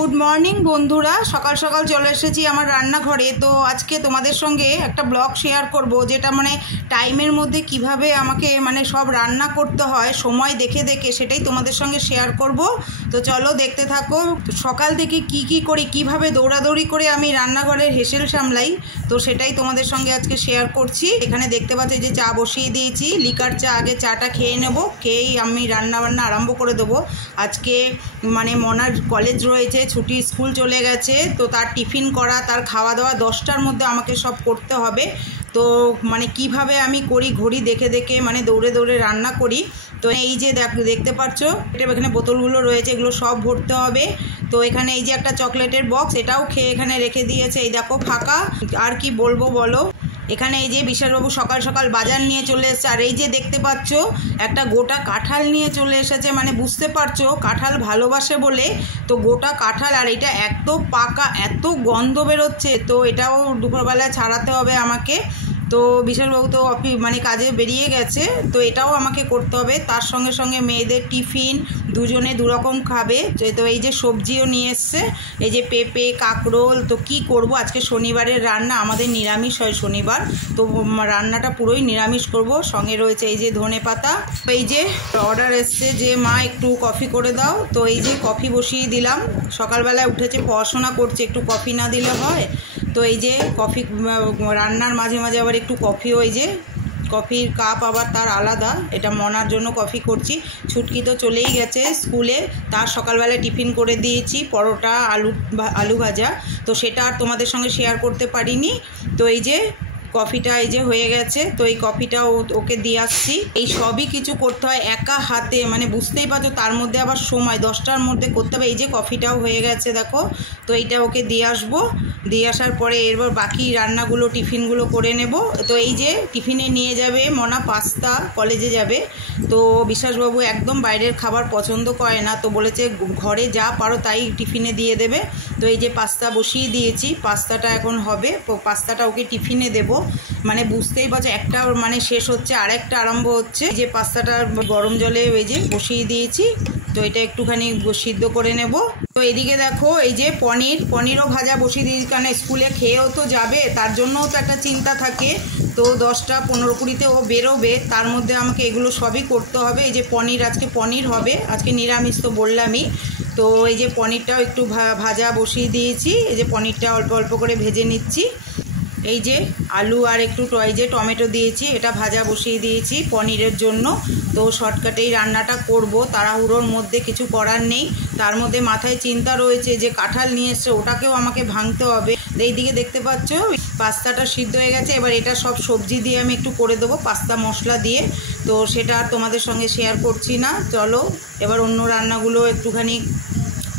Good morning বন্ধুরা, সকাল সকাল চলে এসেছি আমার রান্নাঘরে। তো আজকে তোমাদের সঙ্গে একটা ব্লগ শেয়ার করব, যেটা টাইমের মধ্যে কিভাবে আমাকে সব রান্না করতে হয় সময় দেখে দেখে, সেটাই তোমাদের সঙ্গে শেয়ার করব। তো চলো দেখতে থাকো। সকাল থেকে কি করি, কিভাবে দৌড়াদৌড়ি করে আমি রান্নাঘরের হেসেল সামলাই, তো সেটাই তোমাদের সঙ্গে আজকে শেয়ার করছি। এখানে দেখতে পাচ্ছি যে চা বসিয়ে দিয়েছি, লিকার চা। আগে চাটা খেয়ে নেব, খেয়েই আমি রান্নাবান্না আরম্ভ করে দেবো। আজকে মনার কলেজ রয়েছে, ছুটি, স্কুল চলে গেছে, তো তার টিফিন করা, তার খাওয়া দাওয়া 10টার মধ্যে আমাকে সব করতে হবে। তো কিভাবে আমি করি, ঘড়ি দেখে দেখে দৌড়ে দৌড়ে রান্না করি। তো এই যে দেখতে পাচ্ছ, এখানে বোতলগুলো রয়েছে, এগুলো সব ভরতে হবে। তো এখানে এই যে একটা চকলেটের বক্স, এটাও খেয়ে এখানে রেখে দিয়েছে, এই দেখো ফাঁকা। আর কি বলবো বলো। এখানে এই যে বিশালবাবু সকাল সকাল বাজার নিয়ে চলে এসেছে। আর এই যে দেখতে পাচ্ছ একটা গোটা কাঁঠাল নিয়ে চলে এসেছে, বুঝতে পারছো কাঁঠাল ভালোবাসে বলে। তো গোটা কাঁঠাল, আর এটা এত পাকা, এত গন্ধ বেরোচ্ছে। তো এটাও দুপুরবেলায় ছাড়াতে হবে আমাকে। তো বিশালবাবু তো কাজে বেরিয়ে গেছে, তো এটাও আমাকে করতে হবে। তার সঙ্গে সঙ্গে মেয়েদের টিফিন, দুজনে দুরকম খাবে। তো এই যে সবজিও নিয়ে এসছে, এই যে পেঁপে, কাঁকরোল। তো কি করব, আজকে শনিবারের রান্না, আমাদের নিরামিষ হয় শনিবার, তো রান্নাটা পুরোই নিরামিষ করব। সঙ্গে রয়েছে এই যে ধনেপাতা। এই যে অর্ডার এসছে যে মা একটু কফি করে দাও, তো এই যে কফি বসিয়ে দিলাম। সকালবেলায় উঠেছে, পড়াশোনা করছে, একটু কফি না দিলে হয়। তো এই যে কফি, রান্নার মাঝে মাঝে আবার একটু কফিও, এই যে কফির কাপ আবার তার আলাদা, এটা মনার জন্য কফি করছি। ছুটকি তো চলেই গেছে স্কুলে, তার সকালবেলায় টিফিন করে দিয়েছি, পরোটা, আলু ভাজা। তো সেটা আর তোমাদের সঙ্গে শেয়ার করতে পারিনি। তো এই যে কফিটা এই যে হয়ে গেছে, তো এই কফিটাও ওকে দিয়ে আসছি। এই সবই কিছু করতে হয় একা হাতে, বুঝতেই পারছো, তার মধ্যে আবার সময় 10টার মধ্যে করতে হবে। এই যে কফিটাও হয়ে গেছে দেখো। তো এইটা ওকে দিয়ে আসবো, দিয়ে আসার পরে এরপর বাকি রান্নাগুলো, টিফিনগুলো করে নেব। তো এই যে টিফিনে নিয়ে যাবে মনা পাস্তা, কলেজে যাবে। তো বিশ্বাসবাবু একদম বাইরের খাবার পছন্দ করে না, তো বলেছে ঘরে যা পারো তাই টিফিনে দিয়ে দেবে। তো এই যে পাস্তা বসিয়ে দিয়েছি, পাস্তাটা এখন হবে, তো পাস্তাটা ওকে টিফিনে দেবো। বুঝতেই পারছো, একটা শেষ হচ্ছে, আরেকটা আরম্ভ হচ্ছে। যে পাস্তাটা গরম জলে এই যে বসিয়ে দিয়েছি, তো এটা একটুখানি সিদ্ধ করে নেব। তো এদিকে দেখো এই যে পনিরও ভাজা বসিয়ে দিয়েছি, কারণ স্কুলে খেয়েও তো যাবে, তার জন্যও তো একটা চিন্তা থাকে। তো 10টা 15-20তে ও বেরোবে, তার মধ্যে আমাকে এগুলো সবই করতে হবে। এই যে আজকে পনির হবে, আজকে নিরামিষ তো বললামই। তো এই যে পনিরটাও একটু ভাজা বসিয়ে দিয়েছি, এই যে পনিরটা অল্প অল্প করে ভেজে নিচ্ছি। এই যে আলু আর একটু এই যে টমেটো দিয়েছি, এটা ভাজা বসিয়ে দিয়েছি পনিরের জন্য। তো শর্টকাটেই রান্নাটা করব, তাড়াহুড়োর মধ্যে কিছু করার নেই। তার মধ্যে মাথায় চিন্তা রয়েছে যে কাঁঠাল নিয়ে এসছে, ওটাকেও আমাকে ভাঙতে হবে। এইদিকে দেখতে পাচ্ছ পাস্তাটা সিদ্ধ হয়ে গেছে, এবার এটা সব সবজি দিয়ে আমি একটু করে দেবো, পাস্তা মশলা দিয়ে। তো সেটা আর তোমাদের সঙ্গে শেয়ার করছি না। চলো এবার অন্য রান্নাগুলো একটুখানি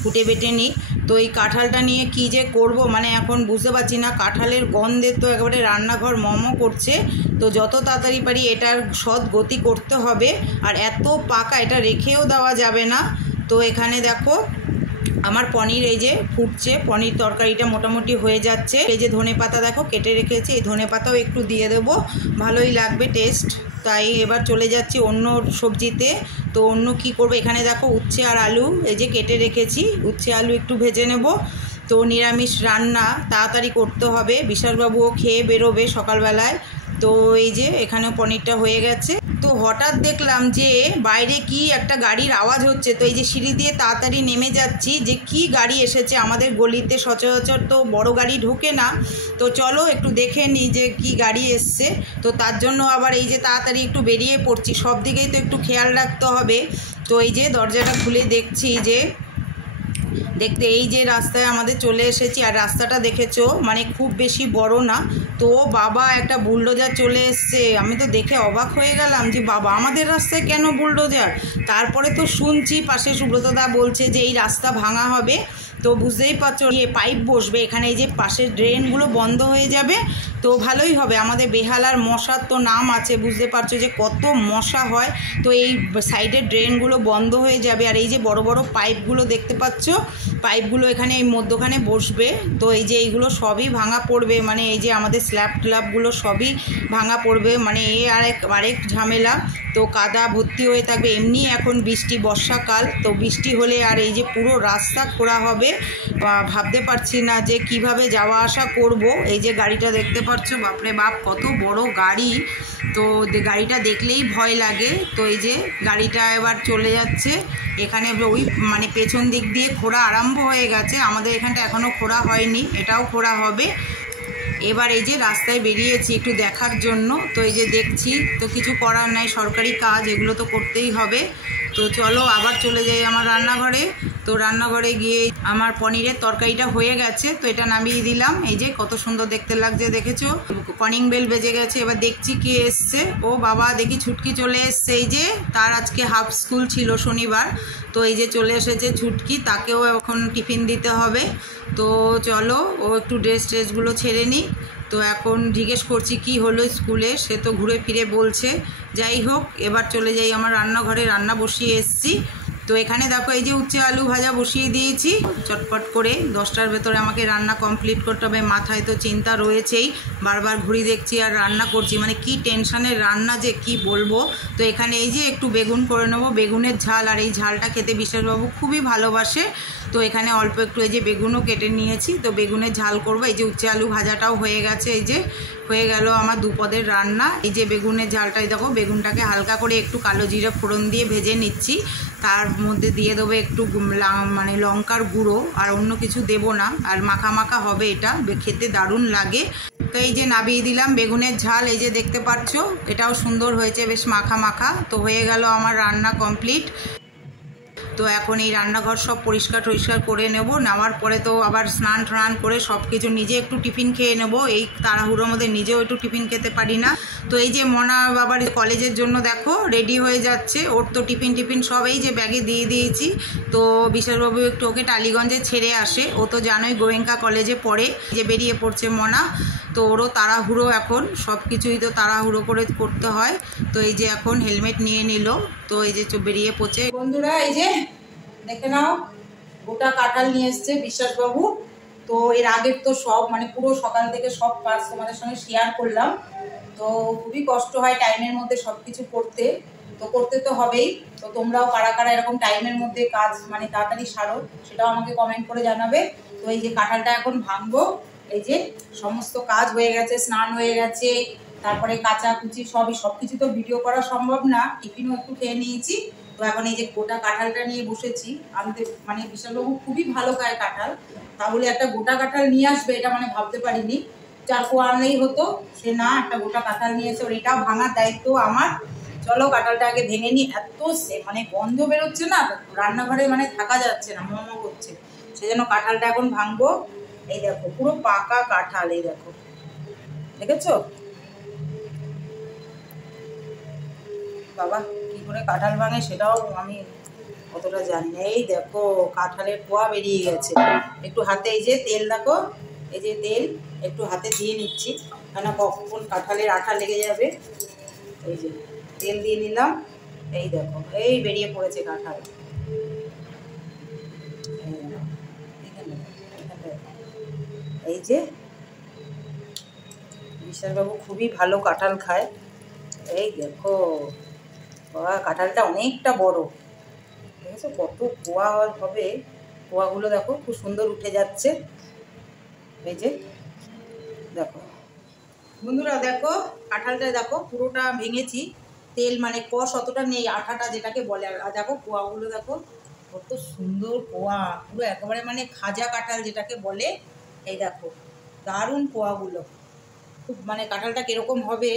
ফুটে বেটে নিই। তো এই কাঁঠালটা নিয়ে কি যে করব, এখন বুঝতে পারছি না। কাঁঠালের গন্ধে তো একেবারে রান্নাঘর মমো করছে। তো যত তাড়াতাড়ি পারি এটার সৎ গতি করতে হবে। আর এত পাকা, এটা রেখেও দেওয়া যাবে না। তো এখানে দেখো আমার পনির এই যে ফুটছে, পনির তরকারিটা মোটামুটি হয়ে যাচ্ছে। এই যে ধনেপাতা দেখো কেটে রেখেছি, এই ধনেপাতাও একটু দিয়ে দেবো, ভালোই লাগবে টেস্ট। তাই এবার চলে যাচ্ছি অন্য সবজিতে। তো অন্য কি করব, এখানে দেখো উচ্ছে আর আলু এই যে কেটে রেখেছি, উচ্ছে আলু একটু ভেজে নেব। তো নিরামিষ রান্না তাড়াতাড়ি করতে হবে, বিশালবাবুও খেয়ে বেরোবে সকালবেলায়। তো এই যে এখানেও পনিরটা হয়ে গেছে। তো হঠাৎ দেখলাম যে বাইরে কি একটা গাড়ির আওয়াজ হচ্ছে। তো এই যে সিঁড়ি দিয়ে তাড়াতাড়ি নেমে যাচ্ছি, যে কি গাড়ি এসেছে। আমাদের গলিতে সচরাচর তো বড় গাড়ি ঢোকে না, তো চলো একটু দেখে নিই যে কি গাড়ি এসছে। তো তার জন্য আবার এই যে তাড়াতাড়ি একটু বেরিয়ে পড়ছি, সব দিকেই তো একটু খেয়াল রাখতে হবে। তো এই যে দরজাটা খুলে দেখছি, যে দেখতে এই যে রাস্তায় আমাদের চলে এসেছি। আর রাস্তাটা দেখেছো, খুব বেশি বড় না। তো বাবা একটা বুলডোজার চলে এসছে, আমি তো দেখে অবাক হয়ে গেলাম যে বাবা আমাদের রাস্তায় কেন বুলডোজার। তারপরে তো শুনছি পাশে সুব্রতদা বলছে যে এই রাস্তা ভাঙা হবে। তো বুঝতেই পারছো, পাইপ বসবে এখানে, এই যে পাশের ড্রেনগুলো বন্ধ হয়ে যাবে। তো ভালোই হবে, আমাদের বেহালার মশার তো নাম আছে, বুঝতে পারছো যে কত মশা হয়। তো এই সাইডের ড্রেনগুলো বন্ধ হয়ে যাবে। আর এই যে বড় বড় পাইপগুলো দেখতে পাচ্ছ, পাইপগুলো এখানে এই মধ্যখানে বসবে। তো এই যে এইগুলো সবই ভাঙা পড়বে, মানে এই যে আমাদের স্ল্যাব ট্ল্যাবগুলো সবই ভাঙা পড়বে, মানে এ আরেক ঝামেলা। তো কাদা ভর্তি হয়ে থাকবে, এমনি এখন বৃষ্টি বর্ষাকাল, তো বৃষ্টি হলে আর এই যে পুরো রাস্তা খোঁড়া হবে, ভাবতে পারছি না যে কিভাবে যাওয়া আসা করব। এই যে গাড়িটা দেখতে পাচ্ছ, বাপরে বাপ কত বড় গাড়ি, তো গাড়িটা দেখলেই ভয় লাগে। তো এই যে গাড়িটা এবার চলে যাচ্ছে, এখানে ওই মানে পেছন দিক দিয়ে খোঁড়া আরম্ভ হয়ে গেছে, আমাদের এখানটা এখনও খোঁড়া হয়নি, এটাও খোঁড়া হবে। এবার এই যে রাস্তায় বেরিয়েছি একটু দেখার জন্য, তো এই যে দেখছি, তো কিছু করার নাই, সরকারি কাজ এগুলো তো করতেই হবে। তো চলো আবার চলে যাই আমার রান্নাঘরে। তো রান্নাঘরে গিয়ে আমার পনিরের তরকারিটা হয়ে গেছে, তো এটা নামিয়ে দিলাম। এই যে কত সুন্দর দেখতে লাগছে, দেখেছো? কলিং বেল বেজে গেছে, এবার দেখছি কে এসছে। ও বাবা, দেখি ছুটকি চলে এসছে। এই যে তার আজকে হাফ স্কুল ছিল শনিবার, তো এই যে চলে এসেছে ছুটকি, তাকেও এখন টিফিন দিতে হবে। তো চলো ও একটু ড্রেসগুলো ছেড়ে নিই। তো এখন জিজ্ঞেস করছি কি হলো স্কুলে, সে তো ঘুরে ফিরে বলছে। যাই হোক, এবার চলে যাই আমার রান্নাঘরে, রান্না বসিয়ে এসছি। তো এখানে দেখো এই যে উচ্ছে আলু ভাজা বসিয়ে দিয়েছি চটপট করে, 10টার ভেতরে আমাকে রান্না কমপ্লিট করতে হবে। মাথায় তো চিন্তা রয়েছেই, বারবার ঘুরি দেখছি আর রান্না করছি, মানে কি টেনশনের রান্না যে কি বলবো। তো এখানে এই যে একটু বেগুন করে নেবো, বেগুনের ঝাল, আর এই ঝালটা খেতে বিশ্বাসবাবু খুবই ভালোবাসে। তো এখানে অল্প একটু এই যে বেগুনও কেটে নিয়েছি, তো বেগুনের ঝাল করবো। এই যে উচ্ছে আলু ভাজাটাও হয়ে গেছে, এই যে হয়ে গেল আমার দুপদের রান্না। এই যে বেগুনের ঝালটাই দেখো, বেগুনটাকে হালকা করে একটু কালো জিরে ফোড়ন দিয়ে ভেজে নিচ্ছি, তার মধ্যে দিয়ে দেবো একটু মানে লঙ্কার গুঁড়ো, আর অন্য কিছু দেবো না, আর মাখা মাখা হবে, এটা খেতে দারুণ লাগে। তো এই যে নামিয়ে দিলাম বেগুনের ঝাল, এই যে দেখতে পাচ্ছ, এটাও সুন্দর হয়েছে, বেশ মাখা মাখা। তো হয়ে গেল আমার রান্না কমপ্লিট। তো এখন এই রান্নাঘর সব পরিষ্কার টরিষ্কার করে নেব, নেওয়ার পরে তো আবার স্নান টান করে সব কিছু নিজে একটু টিফিন খেয়ে নেব। এই তাড়াহুড়োর মধ্যে নিজেও একটু টিফিন খেতে পারি না। তো এই যে মনা বাবার কলেজের জন্য দেখো রেডি হয়ে যাচ্ছে, ওর তো টিফিন সব এই যে ব্যাগে দিয়ে দিয়েছি। তো বিশালবাবু একটু ওকে টালিগঞ্জে ছেড়ে আসে, ও তো জানোই গোয়েঙ্কা কলেজে পড়ে, যে বেরিয়ে পড়ছে মনা। তো ওরও তাড়াহুড়ো, এখন সব কিছুই তো তাড়াহুড়ো করে করতে হয়। তো এই যে এখন হেলমেট নিয়ে নিল, তো এই যে বেরিয়ে পড়ছে। বন্ধুরা এই যে দেখে নাও, গোটা কাঁঠাল নিয়ে এসছে বিশ্বাসবাবু। তো এর আগের তো সব মানে পুরো সকাল থেকে সব কাজ তোমাদের সঙ্গে শেয়ার করলাম। তো খুবই কষ্ট হয় টাইমের মধ্যে সব কিছু করতে, তো করতে তো হবেই। তো তোমরাও কারা কারা এরকম টাইমের মধ্যে কাজ মানে তাড়াতাড়ি সারো, সেটাও আমাকে কমেন্ট করে জানাবে। তো এই যে কাঁঠালটা এখন ভাঙবো, এই যে সমস্ত কাজ হয়ে গেছে, স্নান হয়ে গেছে, তারপরে কাঁচা কুচি সব কিছু তো ভিডিও করা সম্ভব না, টিফিনও একটু খেয়ে নিয়েছি। তো এখন এই যে গোটা কাঁঠালটা নিয়ে বসেছি আনতে, মানে বিশালবাবু খুবই ভালো খায় কাঁঠাল, তাহলে একটা গোটা কাঁঠাল নিয়ে আসবে এটা মানে ভাবতে পারিনি। 4 আনলেই হতো, সে না একটা গোটা কাঁঠাল নিয়ে এসে, ওর এটাও ভাঙার দায়িত্ব আমার। চলো কাঁঠালটা আগে ভেঙে নিই, এত মানে গন্ধ বেরোচ্ছে না রান্নাঘরে, মানে থাকা যাচ্ছে না, মোমো করছে, সেজন্য কাঁঠালটা এখন ভাঙবো। এই দেখো পুরো পাকা কাঁঠাল, এই দেখো দেখেছো বাবা কি করে কাঁঠাল ভাঙে সেটাও আমি অতটা জানি না। এই দেখো কাঁঠালের কোয়া বেরিয়ে গেছে, একটু হাতে এই যে তেল দেখো, এই যে তেল একটু হাতে দিয়ে নিচ্ছি, কেন কখন কাঁঠালের আঠা লেগে যাবে। এই যে তেল দিয়ে নিলাম, এই দেখো এই বেরিয়ে পড়েছে কাঁঠাল। এই যে বিশ্বাসবাবু খুবই ভালো কাঁঠাল খায়, এই দেখো কাঁঠালটা অনেকটা বড়, দেখেছো কত কোয়া হবে, কোয়াগুলো দেখো খুব সুন্দর উঠে যাচ্ছে। এই যে দেখো বন্ধুরা, দেখো কাঁঠালটা দেখো পুরোটা ভেঙেছি, তেল মানে কষ অতটা নেই, আঠাটা যেটাকে বলে। আর দেখো কোয়াগুলো দেখো কত সুন্দর কোয়া, পুরো একেবারে মানে খাজা কাঁঠাল যেটাকে বলে। এই দেখো দারুণ কোয়াগুলো, খুব মানে কাঁঠালটা কীরকম হবে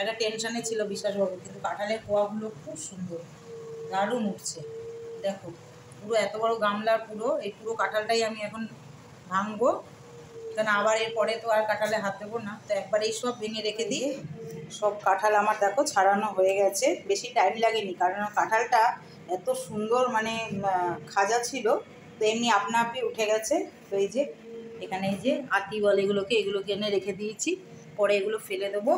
একটা টেনশানে ছিল বিশ্বাসবাবু, কিন্তু কাঁঠালের কোয়াগুলো খুব সুন্দর, দারুণ উঠছে। দেখো পুরো এত বড় গামলা, পুরো এই পুরো কাঁঠালটাই আমি এখন ভাঙবো, কারণ আবার এরপরে তো আর কাঁঠালে হাত দেবো না, তো একবার এই সব ভেঙে রেখে দিয়ে। সব কাঁঠাল আমার দেখো ছাড়ানো হয়ে গেছে, বেশি টাইম লাগেনি, কারণ কাঁঠালটা এত সুন্দর মানে খাজা ছিল, তো এমনি আপনা আপনি উঠে গেছে। তো এই যে এখানে এই যে আতি বলে এগুলোকে এনে রেখে দিয়েছি, পরে এগুলো ফেলে দেবো।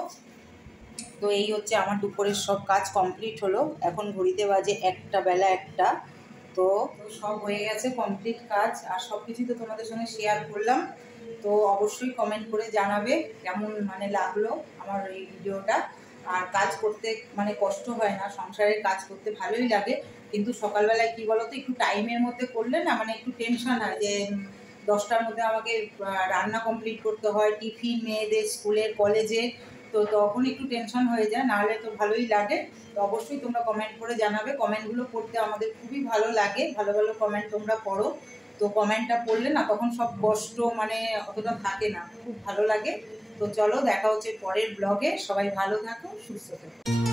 তো এই হচ্ছে আমার দুপুরের সব কাজ কমপ্লিট হলো, এখন ঘড়িতে বাজে 1টা বেলা 1টা। তো সব হয়ে গেছে, কমপ্লিট কাজ, আর সব কিছুই তো তোমাদের সঙ্গে শেয়ার করলাম। তো অবশ্যই কমেন্ট করে জানাবে কেমন মানে লাগলো আমার এই ভিডিওটা। আর কাজ করতে মানে কষ্ট হয় না, সংসারের কাজ করতে ভালোই লাগে, কিন্তু সকালবেলায় কি বলো তো, একটু টাইমের মধ্যে করলে না মানে একটু টেনশন হয় যে 10টার মধ্যে আমাকে রান্না কমপ্লিট করতে হয়, টিফিন মেয়েদের স্কুলের কলেজে, তো তখন একটু টেনশন হয়ে যায়, নাহলে তো ভালোই লাগে। তো অবশ্যই তোমরা কমেন্ট করে জানাবে, কমেন্টগুলো পড়তে আমাদের খুবই ভালো লাগে, ভালো ভালো কমেন্ট তোমরা পড়ো। তো কমেন্টটা পড়লে না তখন সব কষ্ট মানে অতটা থাকে না, খুব ভালো লাগে। তো চলো দেখা হচ্ছে পরের ব্লগে, সবাই ভালো থাকো, সুস্থ থাকো।